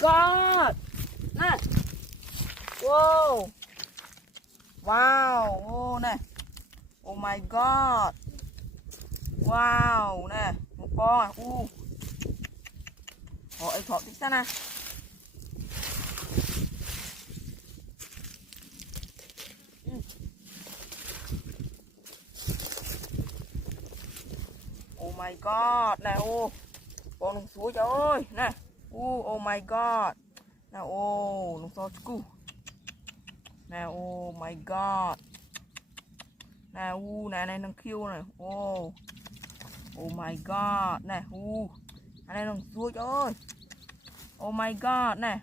god nè. Wow. Wow. Oh nè. Oh my god. Wow nè. Một con à. Ôi thọ tí nè. Oh my god nè. Con lùng suối trời ơi nè. Oh my god nè. Lùng so chú nè. Oh my god nè. Nè này lùng kêu này. Oh my god nè. Anh này lùng suối trời ơi. Oh my god nè.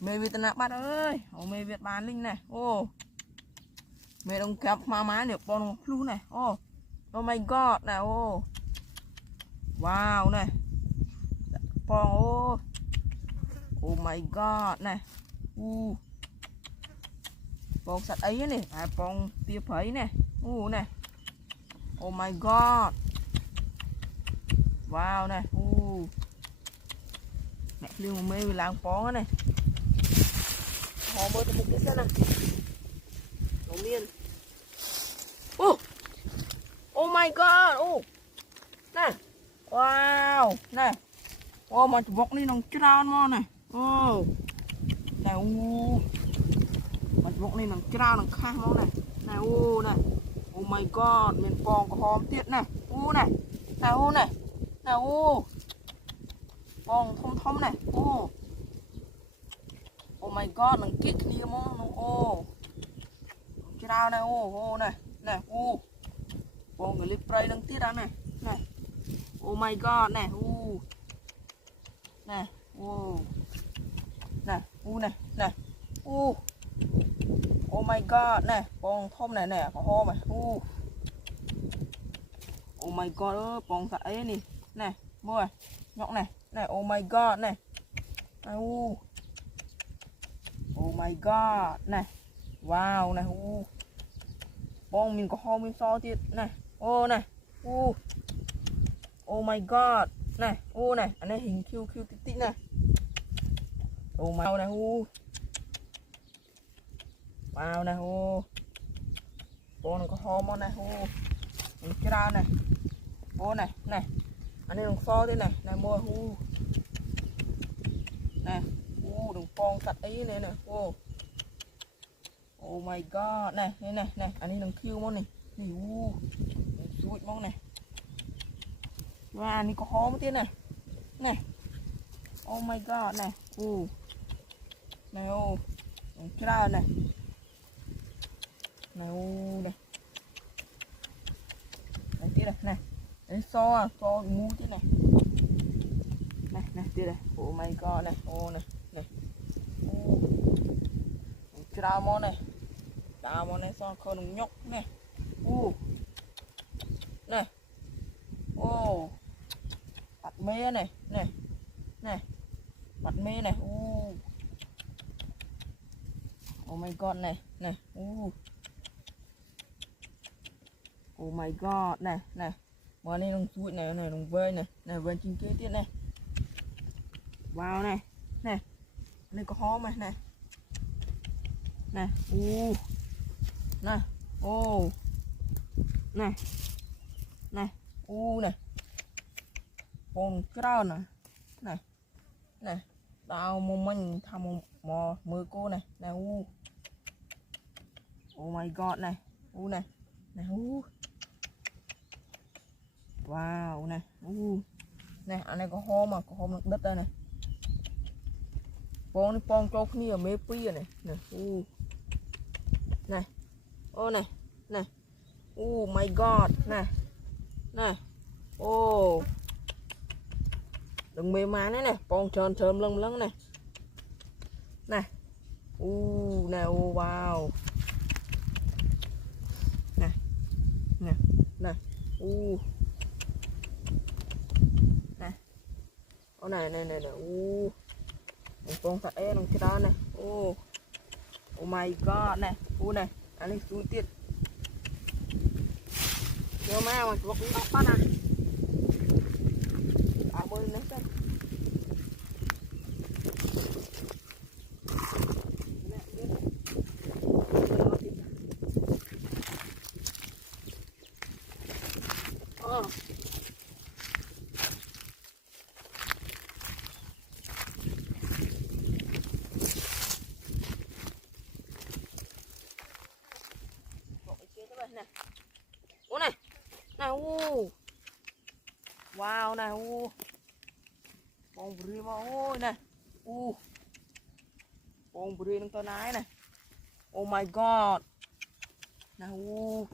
Mẹ Việt Nam bắt ơi. Mẹ Việt bán linh này. Mẹ đồng kẹp má má được con flu này. Oh my god nè. Wow nè. Phong oh my god nè. Phong sạch ấy nè. Phong tia phấy nè. Nè. Oh my god. Wow nè. Mẹ lưu một mê làm phong này. Họ bơi từ một cái xe này. Đầu tiên. Oh my god. Nè. Wow nè. Mà vọc đi nòng trao nó này. Nè. Mà vọc đi nòng trao nòng khác nó này. Nè. Nè. Oh my god. Mình còn có hòm tiết này. Nè. Nè. Nè. Nè. Còn thông thông này. Oh my god. Nòng kít kia mong. Trao này. Nè. Nè. Còn người lip spray nâng tiết ra này. Nè. Oh my god nè. Nè. Nè. Nè. Nè. Oh my god nè. Con thôm này nè. Có hôm này. Oh my god ơi. Con sạch ấy nè. Nè. Mua nhọc này. Nè. Oh my god nè. Oh my god nè. Wow nè. Con mình có hôm mình so tiết. Nè. Nè. Oh my god này. Này anh ấy hình kêu tí tí này. Oh my này. Wow này. Con có hormone này. Mình cái ra này. Này này anh ấy đồng so thế này. Này mua. Này. Đồng con sạch ấy này này. Oh my god này. Này này anh ấy đồng kêu món này. Sụi món này. Và này có hố một tí này. Nè. Oh my god này. Này cái ra này. Này này. Này tí này. Này. Đấy so ngu tí này. Này này tí này. Oh my god này. Này. Này. Cái ra món này. Đào món này so khơi đồng nhóc này. Này. Bắt mê này. Này. Này. Bắt mê này. Oh my god này. Này. Oh my god này. Này. Mà này đồng chuỗi này. Này đồng vơi này. Này vơi trên kia tiết này. Wow này. Này. Này có hóm này. Này. Này. Này. Này. Này. Này. Con trao nè. Này. Này. Tao mong mình thăm mò mưa cô này. Này. Oh my god này. Này. Này. Wow này. Này anh này có hôm mà. Có hôm được đất đây này. Con cho kia mê pi này. Này. Này. Này. Này. Oh my god này. Này. Đừng mê má này. Con trơn thơm lưng này. Này. Nè. Wow. Này. Nè. Này. Này. Này. Này. Con sạch ấy nó cái đó này. Oh my god này. Này. Anh ấy xui tiết. Nhớ mà chuột cũng bắt bắt này. Bơi nấy xem. nè ô này này ô wow này ô bông bưởi mà ôi này ô bông bưởi nông to nái này oh my god này ô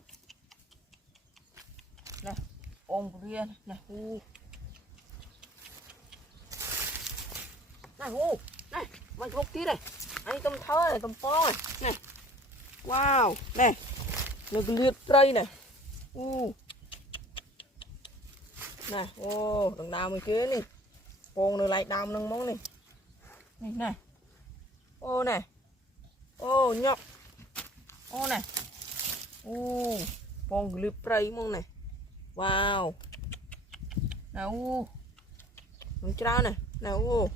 này bông bưởi này ô này ô này mày gốc tí này anh tôm thơ này tôm po này này wow này nó liệt cây này này ô đằng nào mình kia nè con nó lại đào nâng món này này này ô này ô nhóc ô này ô con liệt cây món này wow nào ô đằng trao này nào ô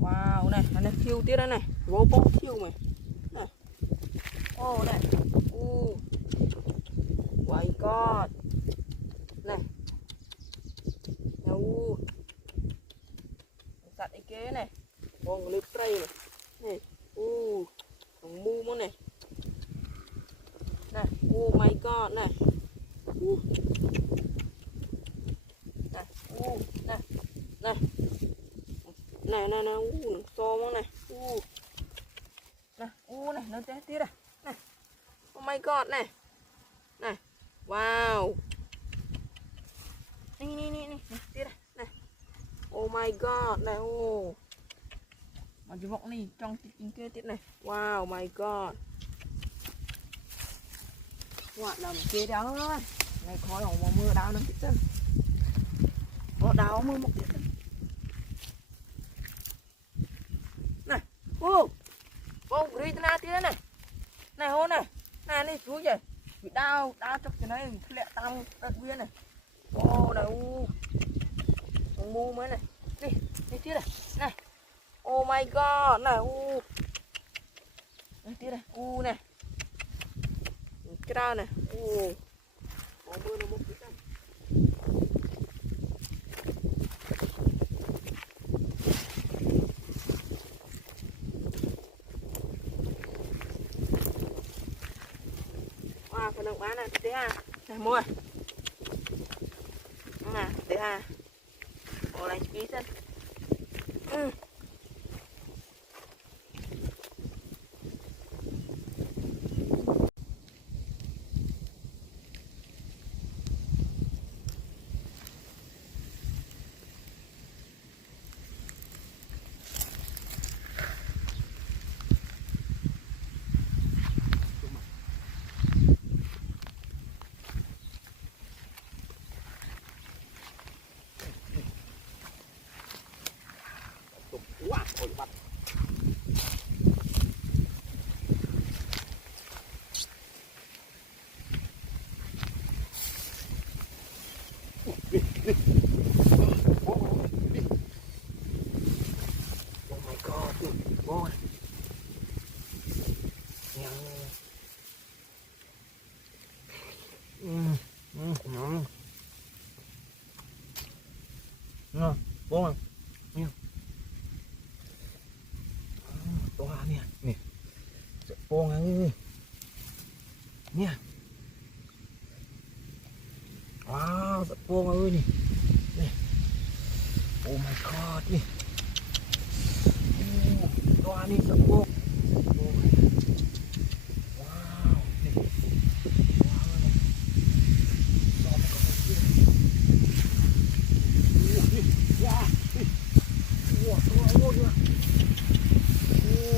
wow này anh thiêu tiết đó này vô bóng thiêu mày này ô này my god này đâu sạch cái kế này con lướt cây này này thằng mu món này này oh my god này này này này này này này to món này này này nó té tít này oh my god này này wow này tít này oh my god này mà chú vọng này trong cái kia tít này wow my god hoạt làm kia đáo thôi này khói hồng mà mưa đáo nó tít chân có đáo mưa một tít này ô đi na tít này này hôn này này chú vậy bị đau chọc cái này lẹ tao đất viên này ô này thằng mu mới này đi tít này này oh my god này này tít này này cái đau này có mưa nó một tí này phần đồng bán này tí ha này mua nè tí ha ô này ký sân oh my god boy ngon bông nè to nè nè bông ơi nè wow bông ơi nè oh my god nè to nè bông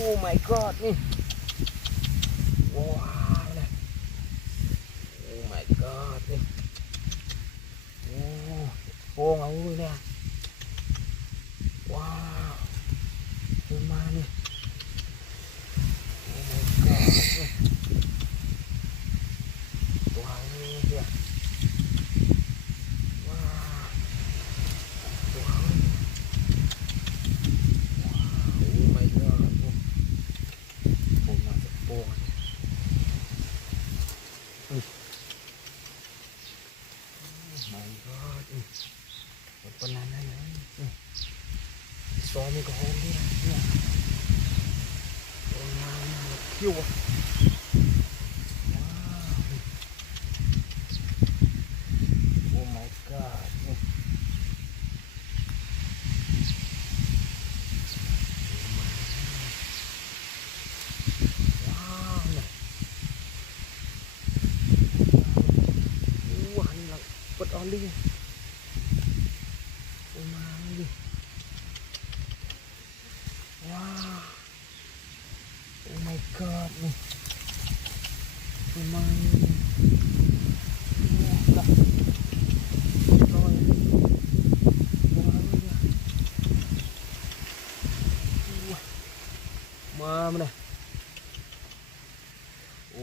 oh my god nè wow nè oh my god nè bông ơi nè wow hôm nay nè oh my god nè wow nè wow wow oh my god bông mà bông my god banana này so với cái hôm đi này banana kêu đi ôi mà đi wow oh my god nih ôi mà mơ này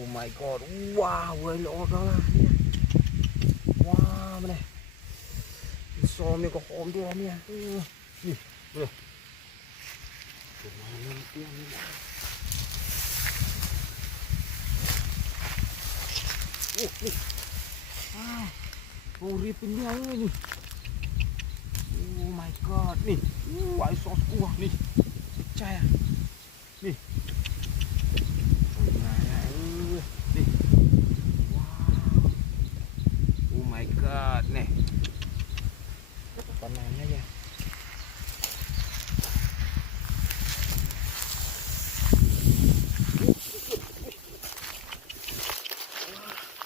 oh my god wow ơi lỗ đó là wow này so mình có hòm đi nè nè nè oh ripnya ini oh my god nih white sauce kuah nih percaya nih nih wow oh my god nih panahnya ya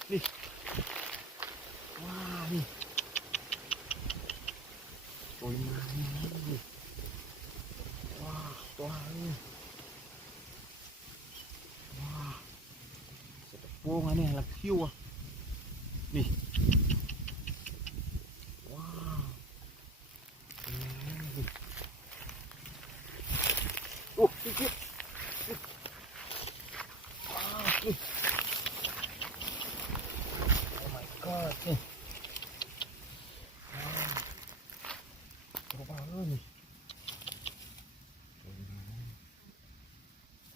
nih wah nih ôi mà nih wah toa nih wah setepung nih là khiêu à nih wow kia wow oh my god nih wow berapa nih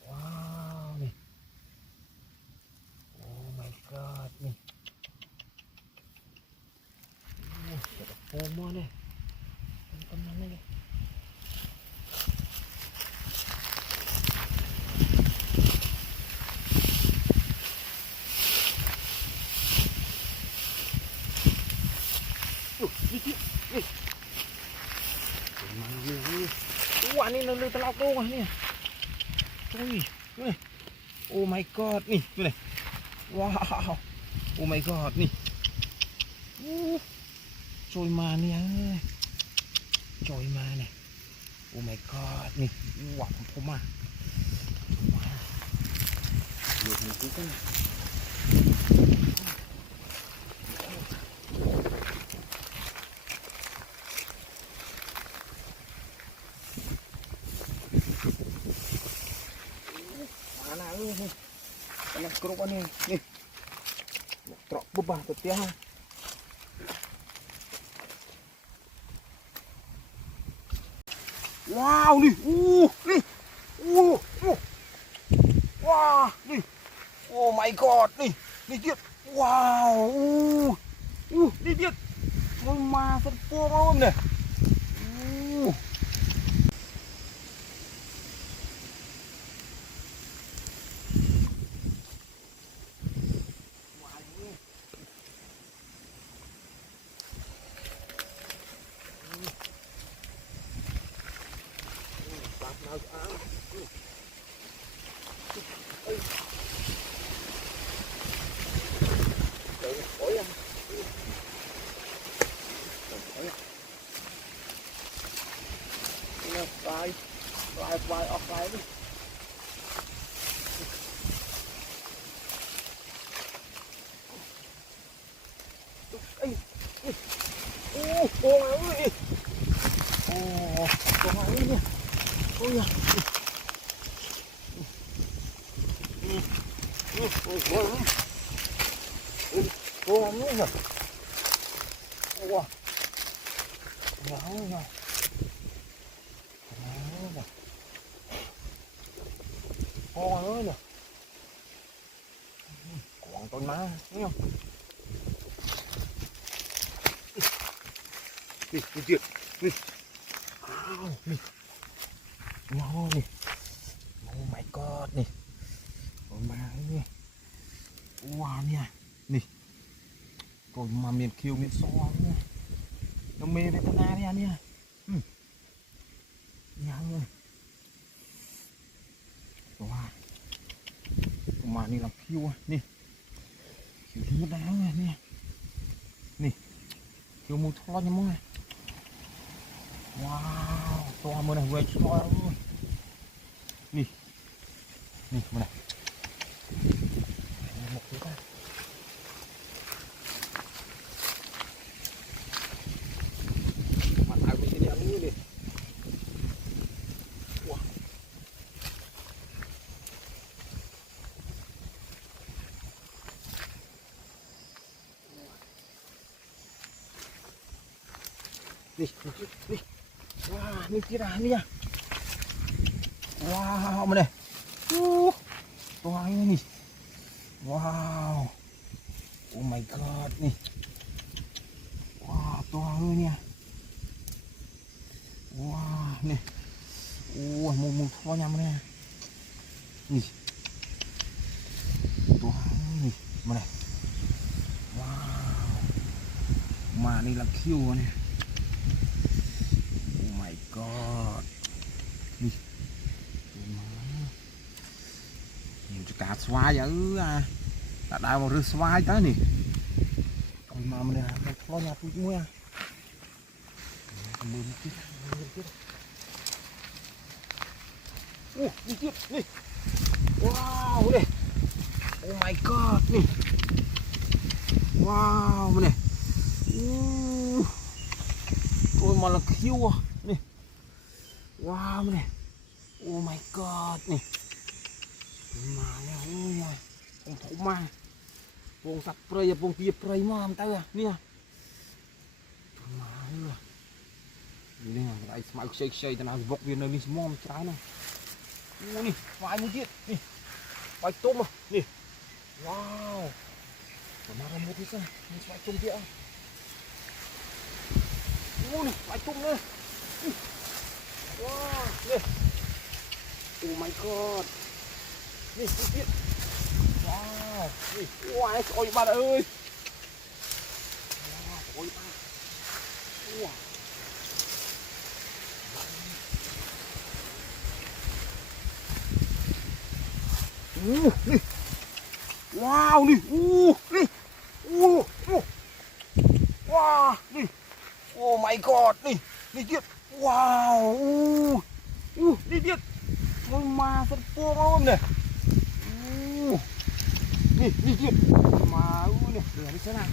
wow nih oh my god nih ada pomo nih teman-teman nih nih wah ini lele telak doang nih wih nih oh my god nih nih wow oh my god nih trôi mà nè trôi mà nè oh my god nih wah không mà được một cái này mana lu nih kena kerupuk nih trok bebah tetiah wow nih nih wah nih oh my god nih tiết wow nih tiết ôi mà thật vuông luôn này vài off lại đi ô ơi ô con ơi nha ôi ya ô nữa rồi wow wow con ơi nè còn con má thấy không đi đi đi đi ngon nè oh my god nè con má nè wow nè nè con mà miền kiều miền so nè nó mê về tân a đi anh nha ngon wow màนี่làm khiêu nè khiêu thì mất đá nè nè vô mua thua nha mọi người. Wow, to mưa này về to luôn. Nè, nè mưa này. Một cái ta. Mặt ai cũng sẽ đi ăn như này. Wow. Nè, nè. Wah, ini kira ini ya. Wow, mana? Tuh ini. Wow. Oh my god nih. Wah, tuh ini ya. Wah, nih. Wah, mau tuanya mana? Nih. Tuh ini mana? Wow. Mà đây là kêu này. God đi nhiều cá xoay ở đã đào vào rừng xoay tới nè còn mà mình là lo nhà tôi mua à mưa chết đi tiếp đi wow đây oh my god nè wow này tôi mà là kêu à nè wow này oh my god nè mà nè ôi con thú ma con sắp prey con kia prey mà em tay à nè mà ơi ini nè cái smile shake shake tao vok viên nơi mình mom trái này ô nè vài mũi tiết nè vài tôm à nè wow còn mà một tí xem mình vài tôm kia ô nè vài tôm nữa wow, nè. Oh my god. Nè, tiếp. Wow, nè. Wow, ôi bạn ơi. Wow, ôi bạn. Wow. Nè. Wow, nè. Nè. Wow, nè. Oh my god, nè. Nè tiếp. Wow, đi tiếp, ôi ma sắp buông luôn này, đi tiếp, ma này, để đi xem nào,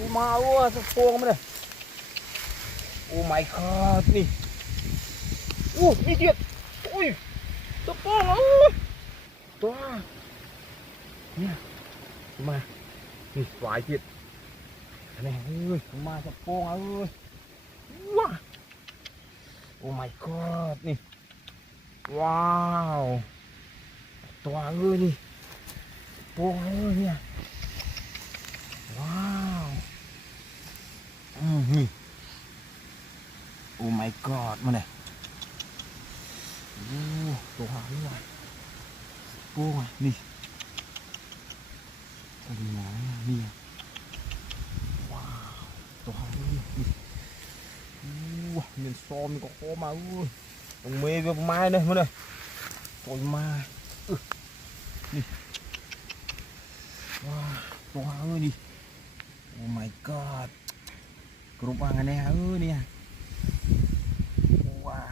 ôi ma ơi sắp buông này, oh my god nè, đi tiếp, ui, sắp buông ơi, toa, nè, ma, nè, vài tiếp, này ơi, ma sắp buông ơi, wow. Oh my god nih. Wow. Tua ơi nih. Buông ơi nha. Wow. Nih. Oh my god mà này. Tua ơi rồi. Buông rồi nih. Nih. Wow. Tua ơi nih. Mình xôm có khó mà ơi đồng mê với mai đây này ôi ma đi wow toa ơi đi oh my god group anh này ơi nè wow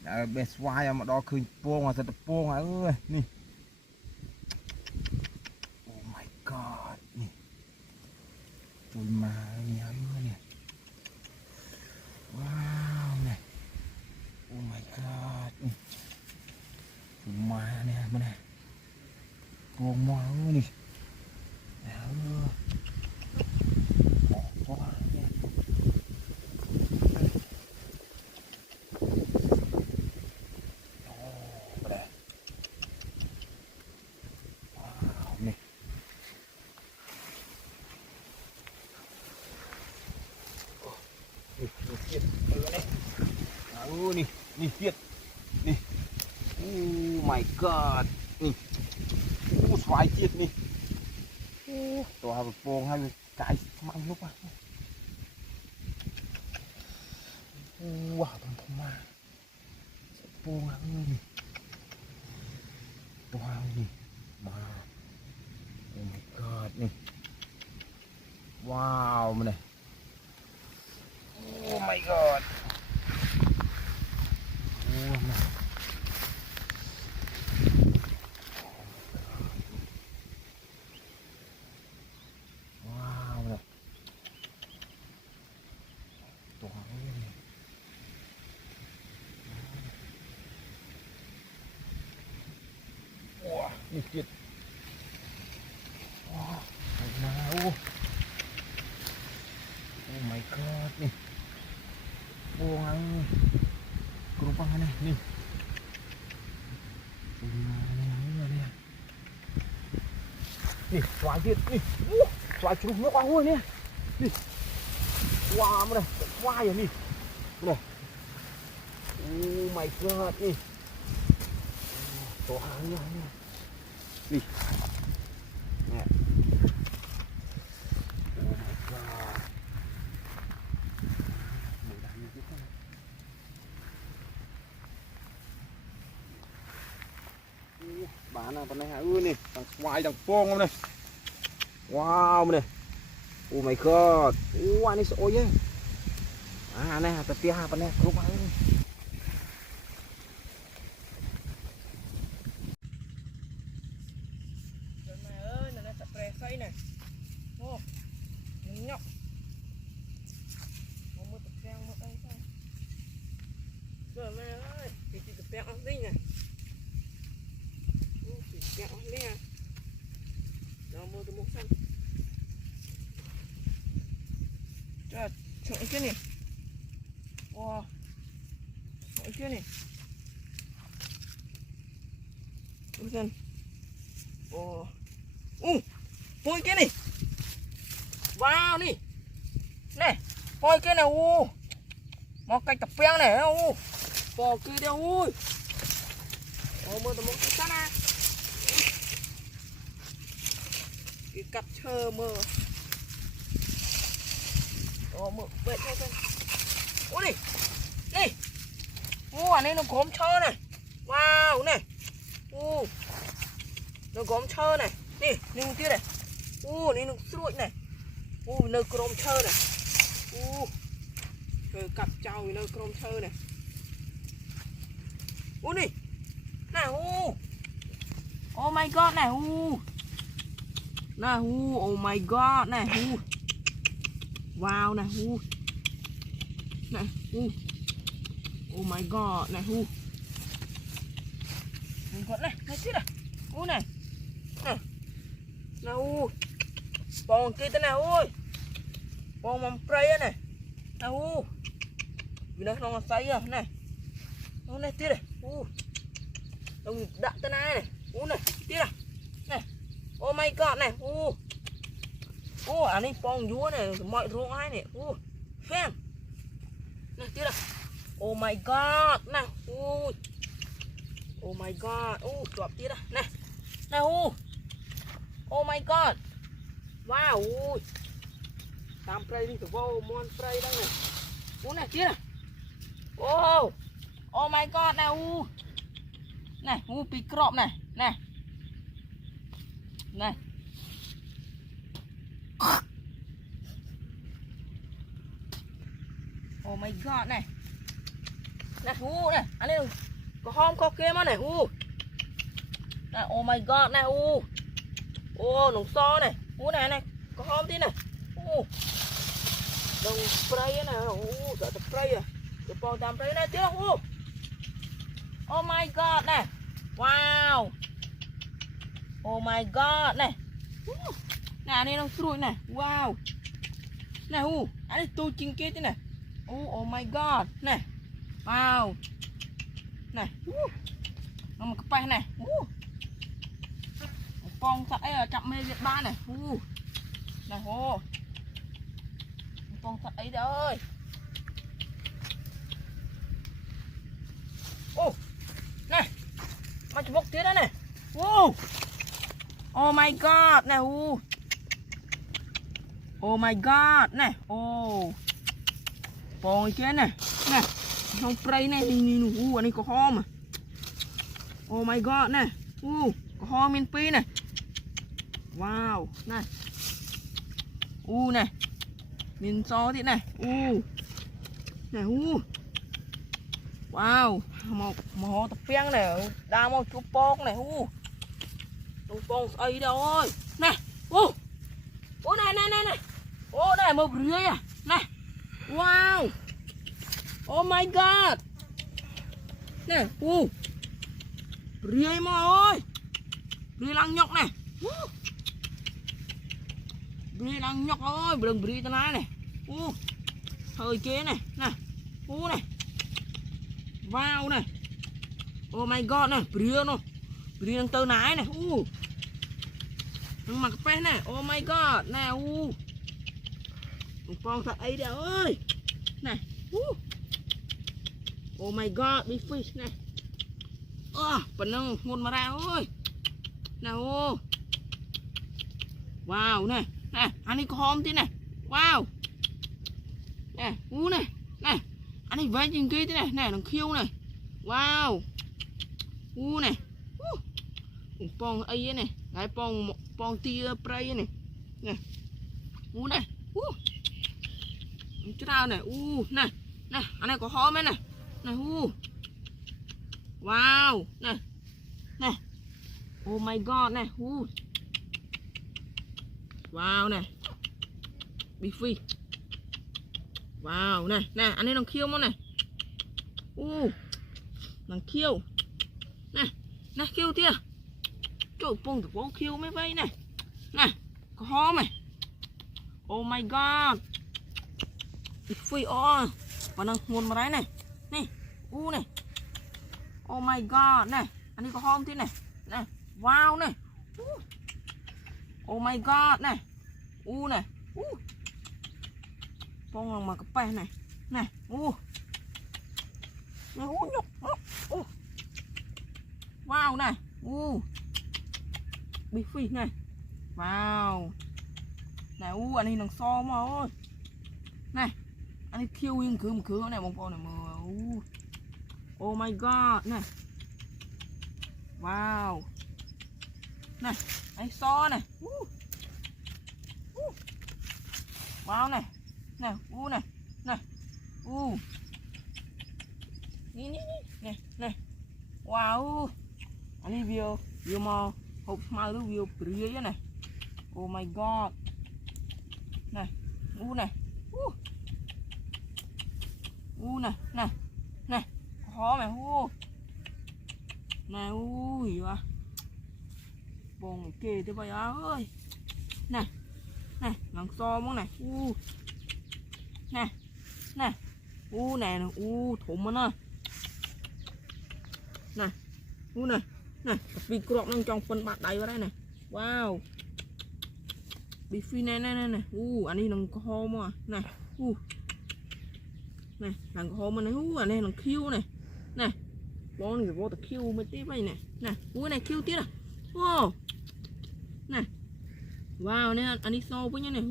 đã best why mà đo khơi buông mà thật buông ơi nè oh my god nè ôi ma nè ơi nè wow này oh my god ma nè mà nè buông ma ơi nè quá nè wow nè nè nè tiết nè oh my god nè xoài tiết nèตัวหาโป่งให้ไก่มันลุกอ่ะว้าวมันพุ่งมาโป่งอ่ะนี่ตัวหานี่มาโอ้ my god นี่ว้าวมันเลย my god. Wow này. Toàn này. Wow, đi chết. Wow, mau. Oh my god nih. Buang kerupangan nih. Nih, xoàiទៀតនេះxoàiជ្រុះមកអស់ហើយនេះនេះវ៉ាមើលខ្វាយនេះនេះ Oh my god នេះទៅហើយនេះនេះ Oh my god មើលដាក់នេះទៀតណាបានណាប៉ុណ្ណេះអឺនេះទាំងស្វាយទាំងពងនេះ Wow này. Oh my god. Wowនេះស្អុយហ៎អានេះទៅផ្ទះប៉ុណ្ណេះគ្រប់ហើយTrộn chưa nè. Wow. Trộn chưa nè. Đúng rồi. Wow. Phôi kia nè. Wow nè. Nè, phôi kia nè. Một cái cặp beng này. Phôi kia đeo ui. Mơ tao muốn cái sắt à. Cái cặp chờ mơ. Mượn vậy thôi thôi. Ủa đi. Đi. Anh này nó gốm trơ này. Wow này. Nó gốm trơ này. Đi, nhìn kia này. Này nó sụi này. Nó gốm trơ này. Trời cặp trâu nó gốm trơ này. Đi. Này Oh my god này. Này oh my god này. Wow này này oh my god này mình còn này chết à này này nào bông kia thế nào ơi bông mầm prey này nào vì nó không say à này này chết này đồng đạn thế này này chết à này oh my god này anh ấy phong vúa này mọi ruộng ai này fan này tiếp nào oh my god nào oh my god chọp tiếp này nào oh my god wow tam prey đi từ vô mon prey đây này này tiếp nào oh my god nào này bị crop này này này oh my god này này này anh ấy có hôm có kia mà này này oh my god này nồng so này này này có hôm tí này đồng spray này sợ spray à cái bò tam spray này tiếc oh my god này wow oh my god này này anh ấy đang sụi này wow này anh ấy tôi chinh kia thế này oh my god này wow này nó một cái bay này con sậy ở chậm mê Việt Ba này này con sậy đấy ơi này mà chụp bốc tía đó này oh my god này oh my god này bò kia này nè không spray này nhìn anh ấy có ho mà oh my god này có ho miền pi này wow này này miền so thế này nè wow một tập phiên này đa một chú bông này chú bông ấy đâu ơi nè này này một rưỡi à này wow oh my god nè rưỡi mà ơi rưỡi lăng nhóc này rưỡi lăng nhóc ơi đừng rưỡi ta nói này hơi kế này nè này wow này oh my god này rưỡi nó rưỡi đang tơ nái này mặc pet này oh my god nè con thật ấy đấy ơi này oh my god big fish này phần năng ngôn mà ra ơi nào wow này anh ấy có hôm thế này wow nè này anh ấy vẽ trên kia thế này thằng khiêu này wow này pong ấy này cái pong tia prey này nè này chứ nào này này anh này có hôm ấy này wow này oh my god này wow này big fish wow này anh ấy đang khiêu không này đang khiêu này khiêu tia trời bông từ bố khiêu mới vây này có hôm này oh my god big fish và đang nguồn mà đấy này này oh my god này anh ấy có hôm thế này wow này oh my god này này con mà cái pe này nhóc wow này big fish này wow này anh ấy đang so mà ơi này anh ấy kêu yên cứ này bông con này mà oh my god này wow này anh so này wow này này này wow anh ấy view mà hộp mai nó view bự này oh my god này này này khó mày này ui à bông kê thế bây ơi này làm so món này này này thủng nó này vì crop đang trong phân bạt đầy vào đây này wow bị phi này anh ấy đang có hôm à này này thằng có hôm này anh ấy đang kêu này con người vô tập kêu mới tiếp vậy này này kêu tiếp à này wow này anh ấy so với nhau này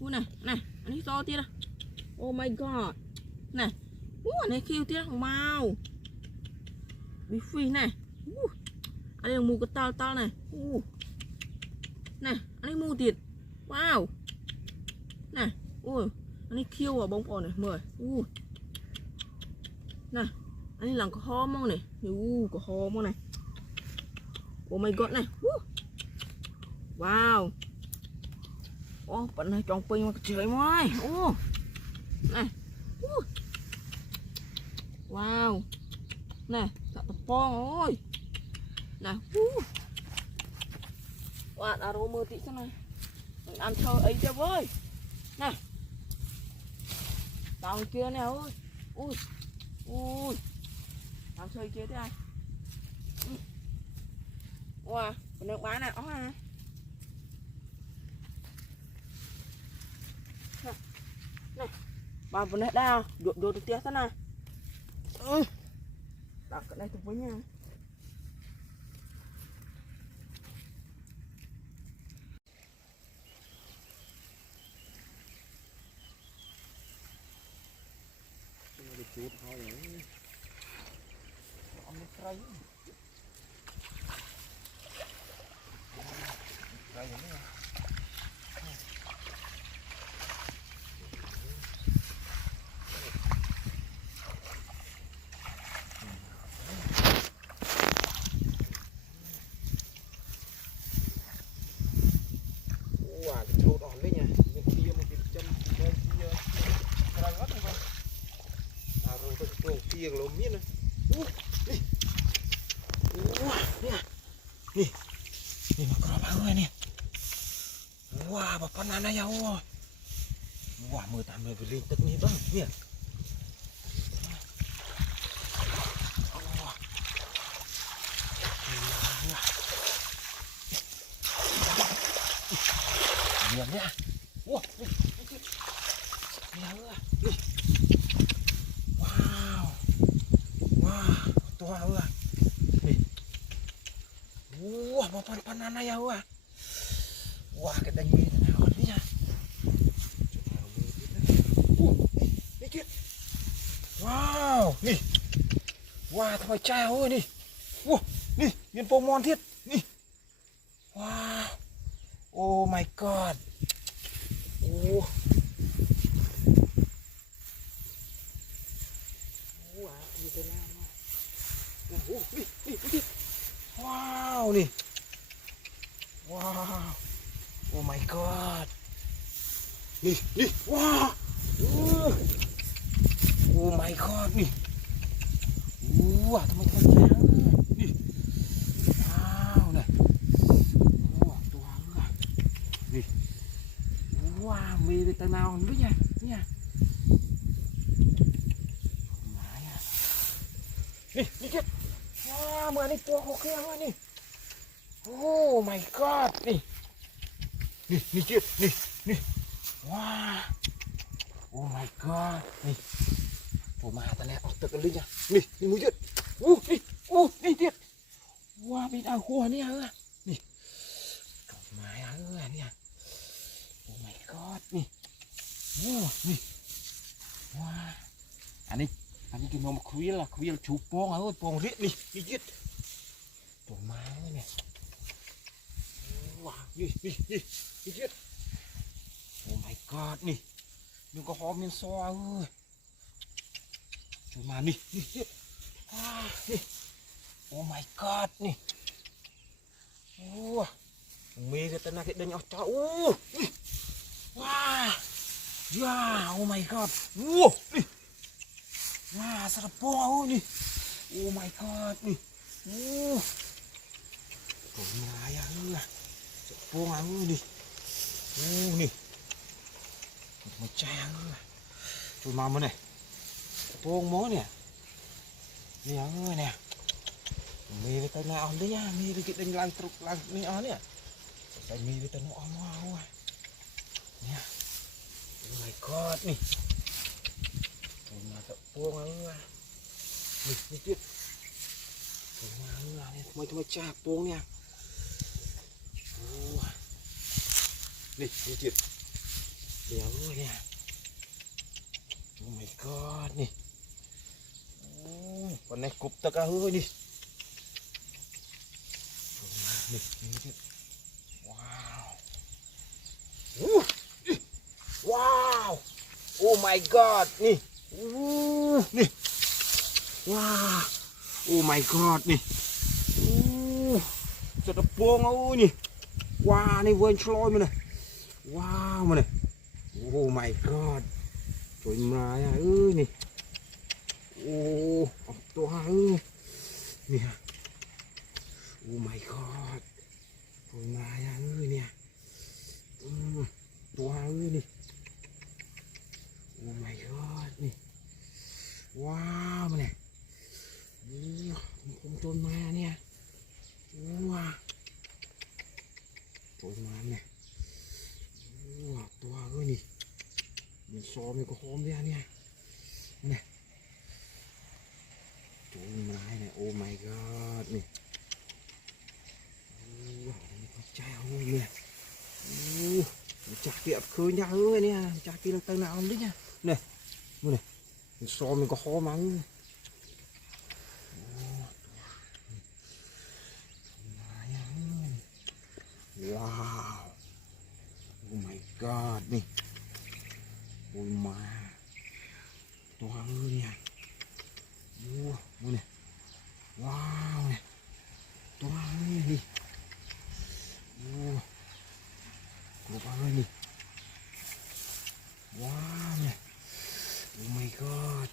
này anh ấy so tiếp à oh my god này anh ấy kêu tiếp wow bị phi này anh ấy mua cái tao này này anh ấy mua tiền wow này anh ấy kêu vào bông bò này mời này anh ấy làm có ho mong này có ho mong này oh my god này wow bạn này trong pin mà trời mai này wow này tập con ơi này bạn aroma tí thế này mình ăn thơ ấy cho với này tao kia nè ơi ui tao chơi kia thế này wow nước bán này ha này bà vừa nãy đào đột được tiếc thế này đặt cái này cùng với nhau chút thôi đấy ăn nước cây cây nữa kia lồm miết này đi nè nè nè mà có bao nhiêu nè wow bà con này nhau rồi wow 18 người phải lênទឹកនេះបងនេះNhiều nha. Wow. Wow. Wow, to ơi. Nè. Wow, mà pan này ơi. Wow, cái đánh mê thế nào đấy nha. Đi kia. Wow, nè. Wow, thằng trai ơi nè. Wow, nè, viên pô mon thiết. Nè. Wow. Oh my god. Oh. Wow nih. Wow. Oh my god. Nih. Wow. Oh my god nih. Wah, teman-teman jangan. Nih. Wow, nih. Wah, tua lah. Nih. Wah, mê về tầng nào nữa nha. Nha. Nih, dikit. Wah, mana puak oke apa nih? Oh my god, nih. Nih, dikit, nih. Wah. Oh my god, nih. Cuma tanya otak kalinya. Nih, wujud. Nih dia. Wah, beda gua nih ya. Nih. Cuma ya nih. Oh my god, nih. Nih. Wah. Anh kia mà khuya chú pong ơi pong riết đi giết tổ má này wow đi giết oh my god nè đừng có hóm lên so ơi tổ má đi giết đi oh my god nè mê cái tên này cái đơn nhỏ cháu wow yeah oh my god đi. Wah, serpong nih. Oh my god nih. Lumayan lah. Serpong nih. Nih. Macam lah. Cuma mana? Serpong mau nè. Ni ang nè. Mì cái tên nào đấy nha, mì cái đánh lang trục lang mì on nè. Cái mì cái tên nó mau. Nha. Oh my god nih. Puông ơi, đi tiếp, mấy cha puông nha, đi tiếp, đéo ơi nha, oh my god nè, con này cụp tất cả hơi đi, đi tiếp, wow, oh my god nè. Nih. Wah. Oh my god nih. Serpong ơi nih. Wah, nih vươn trôi mà này. Wow mà này. Oh my god. Trời mà ơi nih. To ơi. Nih. Oh my god. Trời mà ơi nè. To ơi nih. Oh my god nih. Wow mà này. Không trôn ma nè. Wow. Trôn ma nè. Wow, to ơi nè. Mình so mình có hôm ra nè. Nè. Trôn ma này. Oh my god nè. Wow, con trai ơi nè. Chặt tiệm khơi nhà ơi nè. Chặt tiệm tay nào đấy nha. Nè. Nè. Mình so mình có khó mắng. Wow. Oh my god nih. Ôi mà. To ơi nha. Nè. Wow nè. To ơi đi. Cô ơi nè. Wow nè. Oh my god.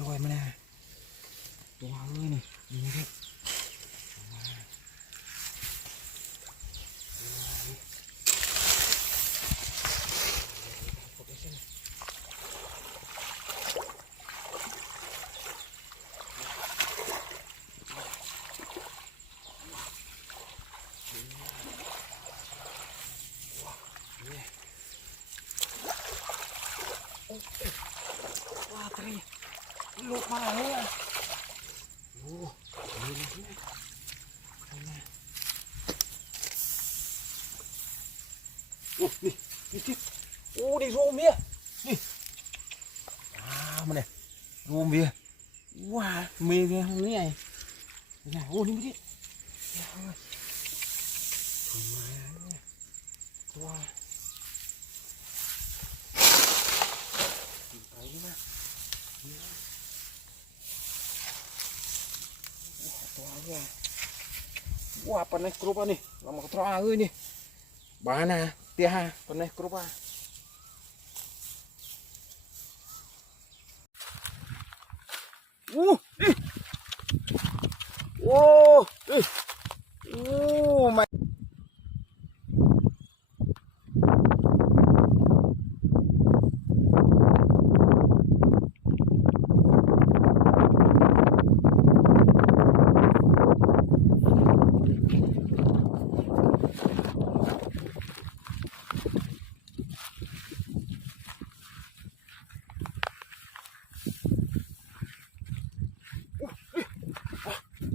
ลอยมาแน่ตัวเอ้ยนี่ยิงดิว้าตรีลูกมาเลยโอ้นี่นะนี่โอ้นี่นี่ที่โอ้ดิโรมเมียนี่มันเนี่ยโรมเมียว้าเมียเนี่ยนี่ไงนี่โอ้นี่ไม่ใช่ถูกมาว้าไปดิมาตัวเอ้ยว้าปนในกรุ๊ปนี่เรามาทรายเอ้ยนี่บ้านะเตี้ยฮะปนในกรุ๊ปโอ้โอ้โอ้ไม่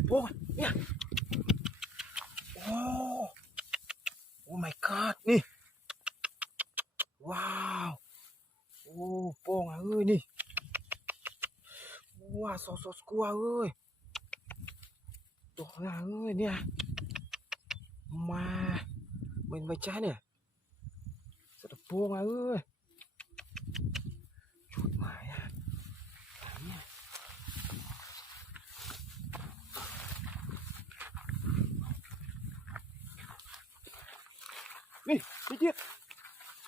โอ้เนี่ยโอ้โอ้ my god นี่ว้าวโอ้โป่งเอ้ยนี่ว้าสดกลัวเอ้ยตัวหน้าเอ้ยเนี่ยมาเป็นใบจ้าเนี่ยสดโป่งเอ้ยชุดหมายอ่ะนี่นี่เจี๊ยบ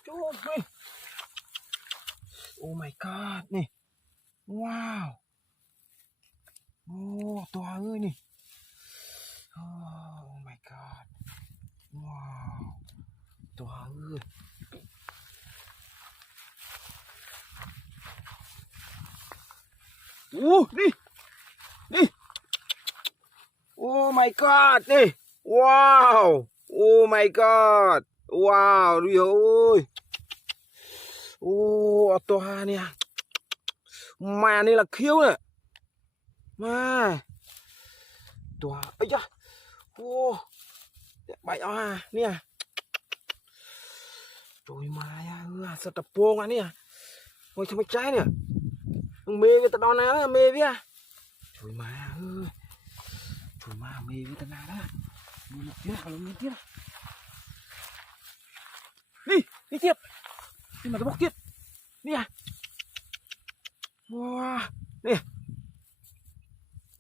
โจ้นี่โอ้ my god นี่ว้าวโอ้ตัวเอ้ยนี่โอ้ my god ว้าวตัวเอ้ยโอ้นี่นี่โอ้ my god นี่ว้าวโอ้ my god ว้าวดูเอ้ยโอ้ตัวเนี่ยมานี่ละคิ้วเนี่ยมาตัวไอ้ยะโอ้ใบอ่ะเนี่ยตัวมาอ่ะสตะโปงอ่ะเนี่ยโอ้ยทำไมใจเนี่ยมึงเมย์ไปตะดอนนะเมย์พี่อ่ะช่วยมาช่วยมาเมย์ไปตะนาละมึงเยอะเราเมย์เยอะนี่นี่เจี๊ยบนี่มาตะบกเจี๊ยบเนี่ยว้านี่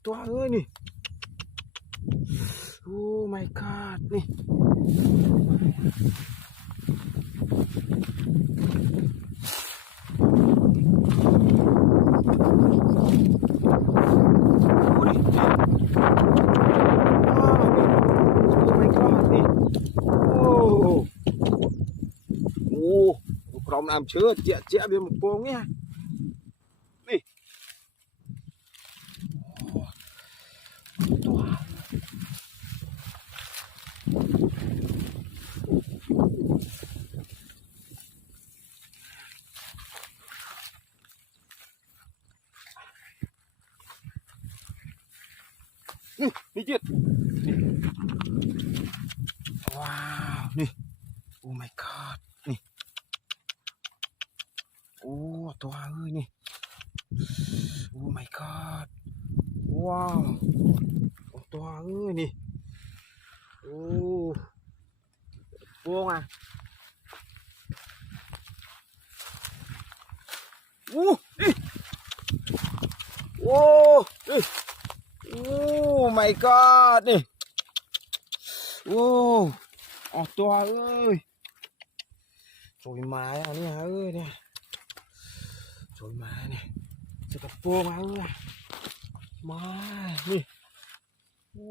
ตัวเอ้ยนี่โอ้ my god นี่พร้อมน้ำเชื้อเจ๊ะเจ๊ะเบียร์หมกโป่งเนี่ยนี่ตัวนี่เจ๊ะว้าวนี่โอ้ my god นี่โอ้ตัวเอ้ยนี่โอ้ my god ว้าวตัวเอ้ยนี่โอ้โป่งอ่ะโอ้นี่โอ้นี่โอ้ my god นี่โอ้ออกตัวเอ้ยสวยไม้อันนี้เอ้ยเนี่ยสวยไม้เนี่ยส ตะโพมาเลยมานี่โอ้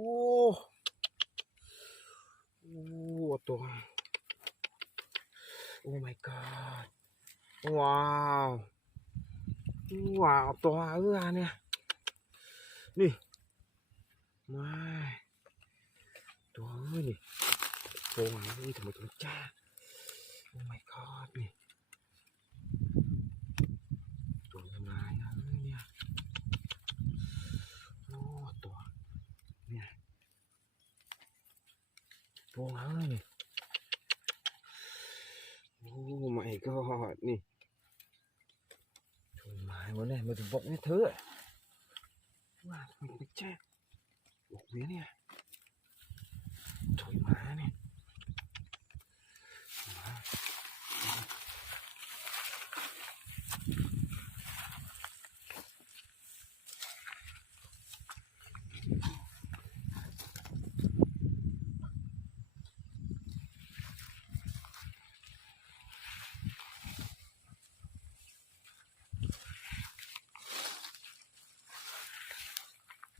โอ้ตัวโอ้ my god ว้าวว้าวตัวเนี่ยนี่มาตัวนี่โผล่มาเลยทำไมตัวจ้าโอ้ my god นี่ตัวทำลายเนี่ยโอ้ตัวเนี่ยโผล่มาเลยโอ้ my god นี่ตัวไม้หมดเลยมาถึงบอกเนี่ยเธอว่าทำไมตัวจ้าบอกเนี่ยตัวไม้เนี่ย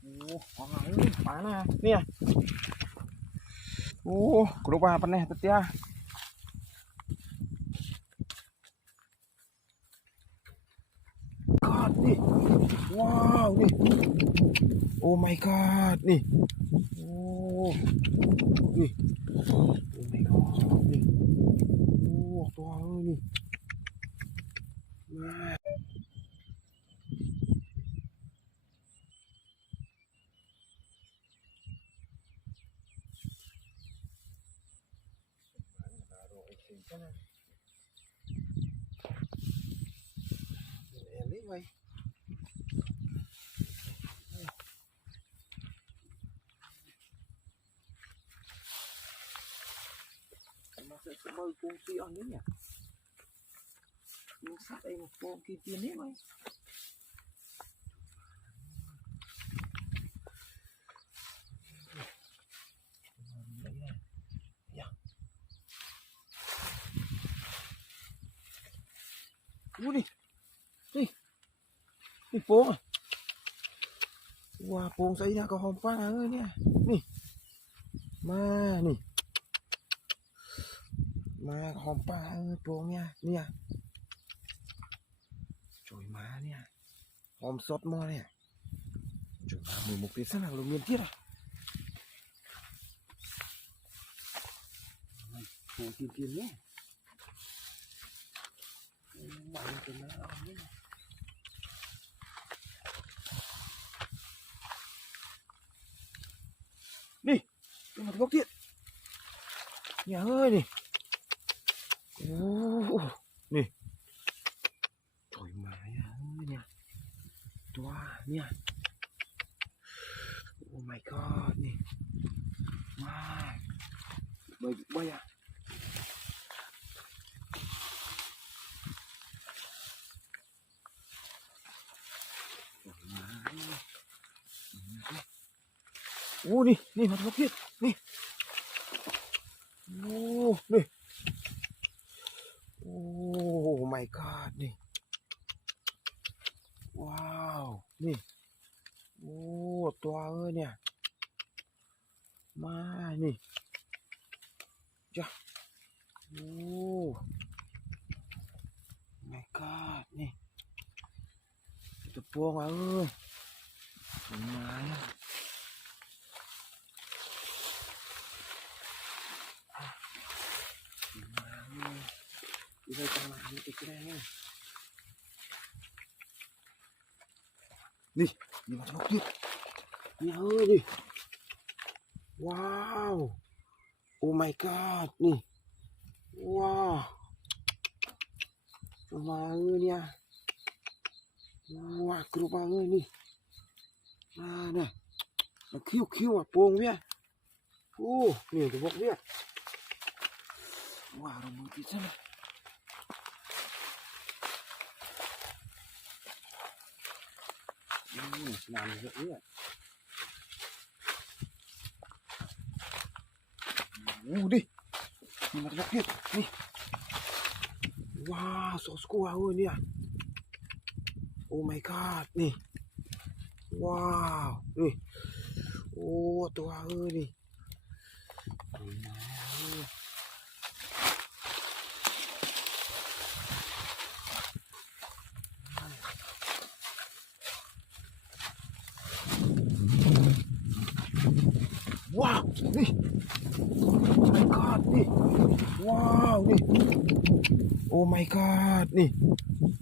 โอ้ปลาปลาน่ะเนี่ยโอ้กรุบปลาเนี่ยตัวเตี้ยกอดนี่ว้าวนี่โอ้ my god นี่โอ้นี่โอ้ my god นี่โอ้ตัวนี่มาเอ็นนี่ไว้มาเสร็จก็มาปูซีอันนี้เนี่ยปูซัดเองปูกินกินนี่ไหมอู้นี่นี่นี่โป่งอ่ะว้าโป่งใส่เนี่ยก็หอมฟ้าเลยเนี่ยนี่มานี่มาหอมฟ้าโป่งเนี่ยจุยมาเนี่ยหอมสดมอเนี่ยจุยมามือมุกตีสนั่งลงเมียนที่ละโป่งกินเนี่ยหวานจนน่าเอาเนี่ยนี่เป็นมาทุกทีเนี่ยเฮ้ยนี่โอ้นี่ถอยมาเนี่ยตัวเนี่ยโอ้ my god นี่มาใบอ่ะโอ้นี่มาทุกทีนี่โอ้นี่โอ้ my god นี่ว้าวนี่โอ้ตัวเนี่ยมานี่จ้ะโอ้ my god นี่ตัวพวงต้นไม้ที่ได้ทำอะไรติดแรงนี่มาทำกิจนี่เฮ้ยดิว้าวโอ้ my god นี่ว้าวมาเนี่ยว้ากรุบมานี่เนี่ยคิ้วอ่ะโป่งเนี่ยโอ้นี่ตัวพวกเนี่ยว้าเรามือติดใช่ไหมนานเยอะเนี่ยโอ้ดินี่มาตัวพวกเนี่ยนี่ว้าวสอสกัวเนี่ย โอ้ my god นี่ว้าวนี่โอ้ตัวนี่ว้าวนี่ my god นี่ว้าวนี่โอ้ my god นี่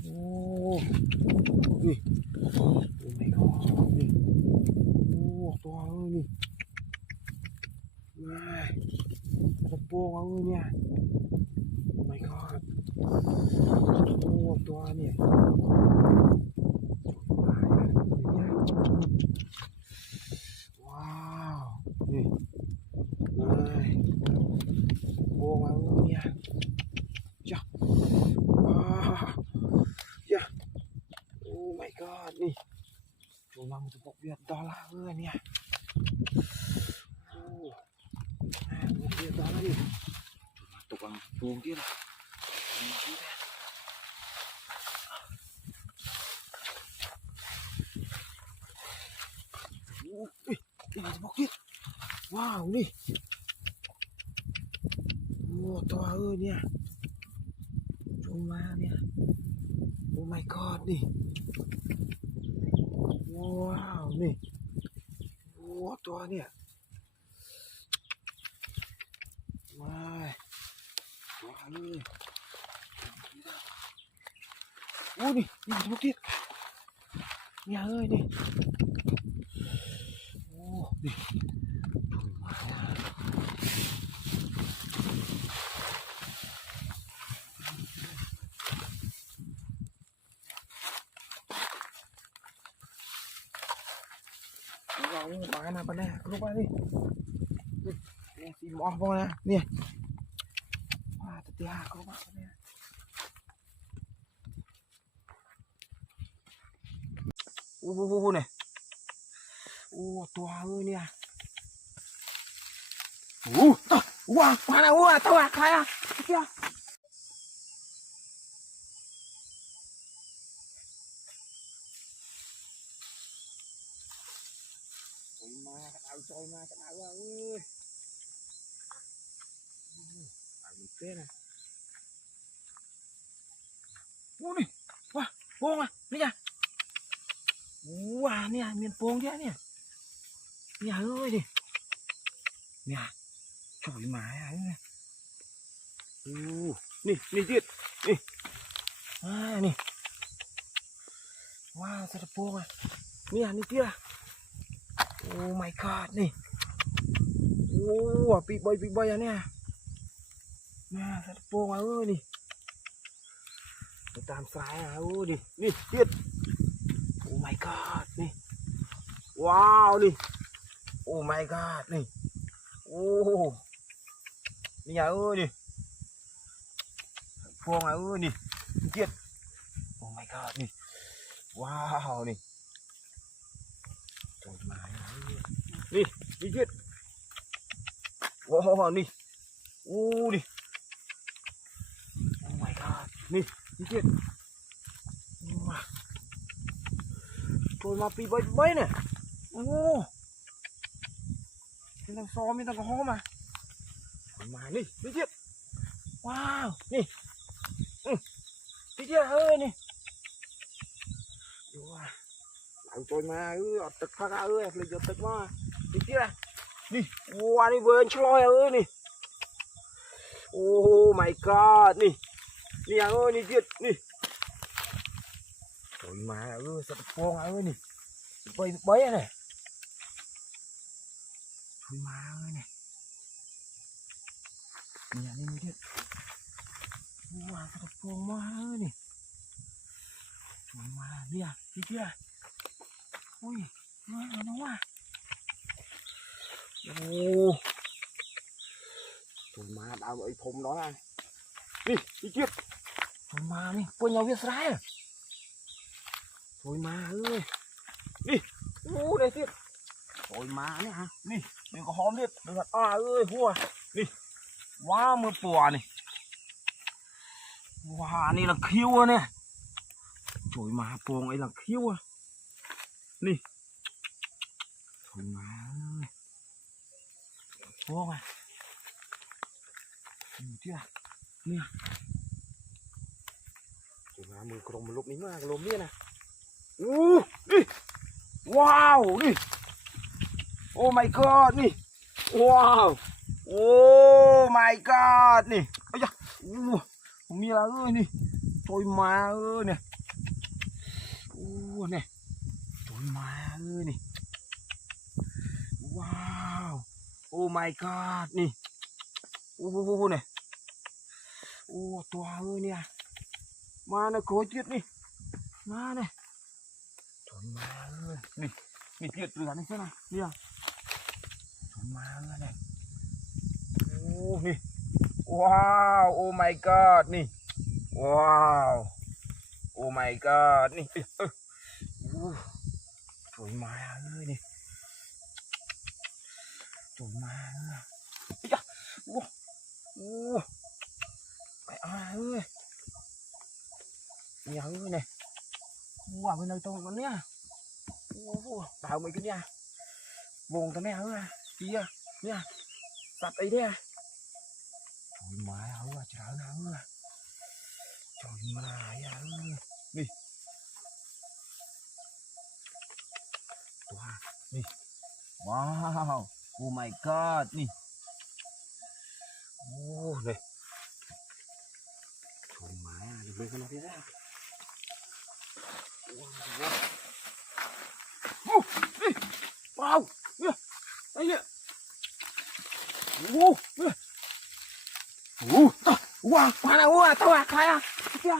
โอ้นี่โอ้ my god นี่โอ้ตัวนี่ไม่กระโปรงเนี่ยโอ้ my god โอ้ตัวเนี่ยว้าวนี่ไม่โอ้เนี่ยจ้ะว้าวจ้ะโอ้ my god นี่cuma untuk lihat dollar nih. Lihat dollar nih. Cuma tukang tungkir. Ini bukit. Wow nih. Toa nih. Cuma nih. Oh my god nih. Wow nih. Toa nih. Wah. Toa nih. Nih, ini bukit. Nhà ơi nih. Nih. Bạn nào bên đây, lúc này đi. Nè, tìm mỏ vào nè, nè. Wow, tụi tia có bạn bên đây. Nè. Tua ơi nè. Wow, mana tao à, khai à. Kia. Trời mà cái nào ơi. Mình tê này. Nè. Wow, buông à, đi à. Wow, nè, miền buông thế nè. Nè ơi đi. Nè. Trời mà nè. Nè, nè tiệt. Nè. Nè. Wow, sao được buông à. Nè, nè tiệt à. Oh my god nih. Big boy ya nih. Nah, satu pong nih. Tam saya nih. Nih, lihat. Oh my god nih. Wow nih. Oh my god nih. Oh. Nih ya nih. Pong nih. Lihat. Oh my god nih. Wow nih. Nih, dikit. Wow, nih. Nih. Oh my god. Nih, dikit. Wah. Tôi mà pi bay nè. Mình đang so mình đang có hó mà. Mà nih, dikit. Wow, nih. Dikit ơi nih. Wah. Tôi mà tực phát ơi, lấy giật tực mà. Đi kia này. Đi, wow đi vườn chloi ơi nè. Oh my god nè. Nè ơi nè tiệt nè. Trời mà ơi, sao phong ơi nè. Bấy này. Trời mà ơi nè. Nè nè tiệt. Wow, sao phong mà ơi nè. Trời mà nè, đi kia. Ui, nó quá. Trời mà đào vậy thùng đó này. Đi chết. Trời mà đi, quên nhau viết sai à. Trời mà ơi. Đi. Đây tiếp. Trời mà nè hả. Đi, mình có hóm tiếp. Đừng ơi, hua. Đi. Wow, mưa bùa này. Wow, này là khiêu nè. Trời má pong ấy là khiêu à. Nè. Trời má ơi. Pong à. Chưa. Nè. Trời má mười còn một lúc ní mà lồm đi nè. Đi. Wow, đi. Oh my god, đi. Wow. Oh my god, nè. Ây da. Không như là ơi nè. Trời má ơi nè. Nè. Trời má ơi nè. Wow. Oh my god, nè. Nè. Toa ơi nè. Má nó cố chết nè. Má nè. Trời má ơi. Nè. Nè tiệt từ này xem nào. Nè. Trời má ơi nè. Nè. Wow. Oh my god, nè. Wow. Oh my god, nè. Trời má ơi nè. Trời má ơi. Mẹ ơi. Nhà ơi nè. Wow, bên đây tôi vẫn nha. Đào mấy cái nha. Vùng cái mẹ ơi. Kia. Nha. Sạch ấy thế à. Trời má ơi. Trời ơi. Trời má ơi. Đi. Đi. Wow. Oh my god. Đi. Này. Trời má ơi. Bên cái này thế ra. Wow. Đây nè. Wow. Wow. Wow. Khoai nào. Tao à. Khoai à. Kìa.